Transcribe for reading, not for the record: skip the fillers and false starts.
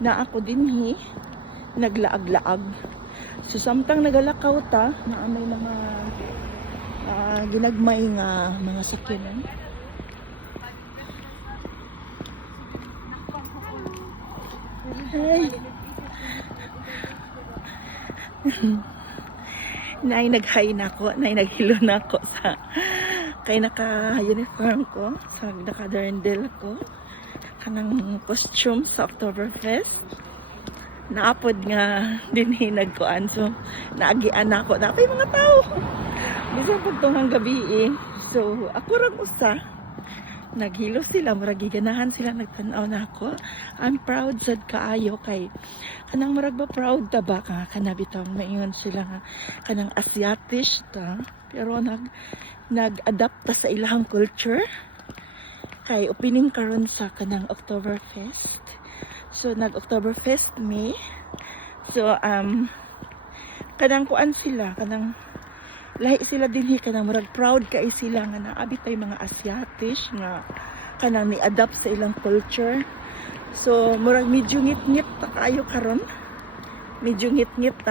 na ako dinhi naglaag-laag. So samtang nagalakaw ta na may mga ginagmay nga mga sakyanan. Ay. Nay nag-hi na ako, nay naghilo na ako sa kay naka-uniform ko, sa naka-darndel ko, kanang costume sa Oktoberfest. Naapod nga dinhi nagkuan, so naagian ako na may mga tao. Bisan pag tungang gabi so ako rang usa naghilo sila, murag giganahan sila nagtanaw na ako. I'm proud sad kaayo kay kanang murag ba proud ta ba ka kanabitaw maingon sila nga kanang Asiatish ta pero nag-adapt ta sa ilang culture kay opening karon sa kanang Oktoberfest. So nag-Oktoberfest me. So kanang kuan sila kanang lahi sila dinhi kanang murag proud kay sila nga naabit tay mga Asiatish nga kanang ni-adapt sa ilang culture. So murag medyo ngit-ngit ta kayo karon. Medyo ngit-ngit ta.